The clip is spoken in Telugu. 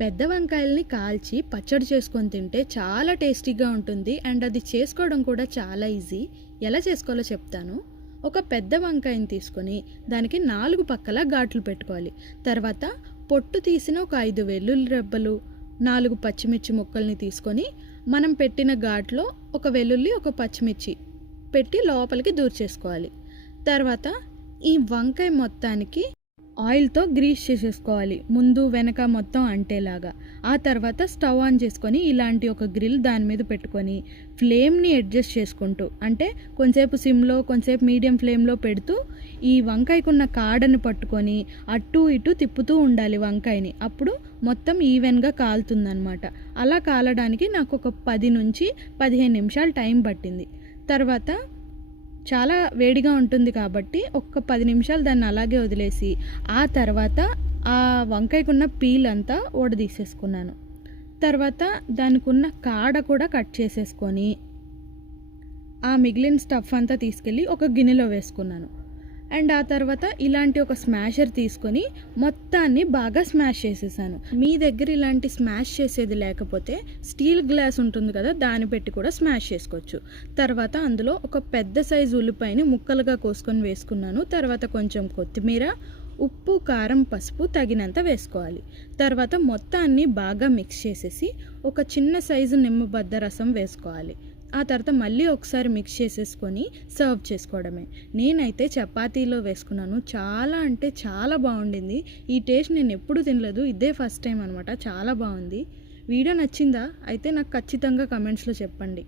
పెద్ద వంకాయల్ని కాల్చి పచ్చడి చేసుకొని తింటే చాలా టేస్టీగా ఉంటుంది అండ్ అది చేసుకోవడం కూడా చాలా ఈజీ. ఎలా చేసుకోవాలో చెప్తాను. ఒక పెద్ద వంకాయని తీసుకొని దానికి 4 పక్కల ఘాట్లు పెట్టుకోవాలి. తర్వాత పొట్టు తీసిన ఒక 5 వెల్లుల్లి రెబ్బలు, 4 పచ్చిమిర్చి ముక్కల్ని తీసుకొని మనం పెట్టిన ఘాట్లో ఒక వెల్లుల్లి ఒక పచ్చిమిర్చి పెట్టి లోపలికి దూర్చేసుకోవాలి. తర్వాత ఈ వంకాయ మొత్తానికి ఆయిల్తో గ్రీస్ చేసేసుకోవాలి, ముందు వెనక మొత్తం అంటేలాగా. ఆ తర్వాత స్టవ్ ఆన్ చేసుకొని ఇలాంటి ఒక గ్రిల్ దాని మీద పెట్టుకొని ఫ్లేమ్ని అడ్జస్ట్ చేసుకుంటూ, అంటే కొంచెంసేపు సిమ్లో కొంచెంసేపు మీడియం ఫ్లేమ్లో పెడుతూ ఈ వంకాయకున్న కాడని పట్టుకొని అటు ఇటు తిప్పుతూ ఉండాలి వంకాయని. అప్పుడు మొత్తం ఈవెన్గా కాలుతుందనమాట. అలా కాలడానికి నాకు ఒక 10 నుంచి 15 నిమిషాలు టైం పట్టింది. తర్వాత చాలా వేడిగా ఉంటుంది కాబట్టి ఒక్క 10 నిమిషాలు దాన్ని అలాగే వదిలేసి ఆ తర్వాత ఆ వంకాయకున్న పీల్ అంతా తీసేసుకున్నాను. తర్వాత దానికి ఉన్న కాడ కూడా కట్ చేసేసుకొని ఆ మిగిలిన స్టఫ్ అంతా తీసుకెళ్ళి ఒక గిన్నెలో వేసుకున్నాను. అండ్ ఆ తర్వాత ఇలాంటి ఒక స్మాషర్ తీసుకొని మొత్తాన్ని బాగా స్మాష్ చేసేసాను. మీ దగ్గర ఇలాంటి స్మాష్ చేసేది లేకపోతే స్టీల్ గ్లాస్ ఉంటుంది కదా, దాన్ని పెట్టి కూడా స్మాష్ చేసుకోవచ్చు. తర్వాత అందులో ఒక పెద్ద సైజు ఉల్లిపాయని ముక్కలుగా కోసుకొని వేసుకున్నాను. తర్వాత కొంచెం కొత్తిమీర, ఉప్పు, కారం, పసుపు తగినంత వేసుకోవాలి. తర్వాత మొత్తాన్ని బాగా మిక్స్ చేసేసి ఒక చిన్న సైజు నిమ్మబద్ద రసం వేసుకోవాలి. ఆ తర్వాత మళ్ళీ ఒకసారి మిక్స్ చేసేసుకొని సర్వ్ చేసుకోవడమే. నేనైతే చపాతీలో వేసుకున్నాను. చాలా అంటే చాలా బాగుండింది. ఈ టేస్ట్ నేను ఎప్పుడు తినలేదు, ఇదే ఫస్ట్ టైం అనమాట. చాలా బాగుంది. వీడియో నచ్చిందా? అయితే నాకు ఖచ్చితంగా కమెంట్స్లో చెప్పండి.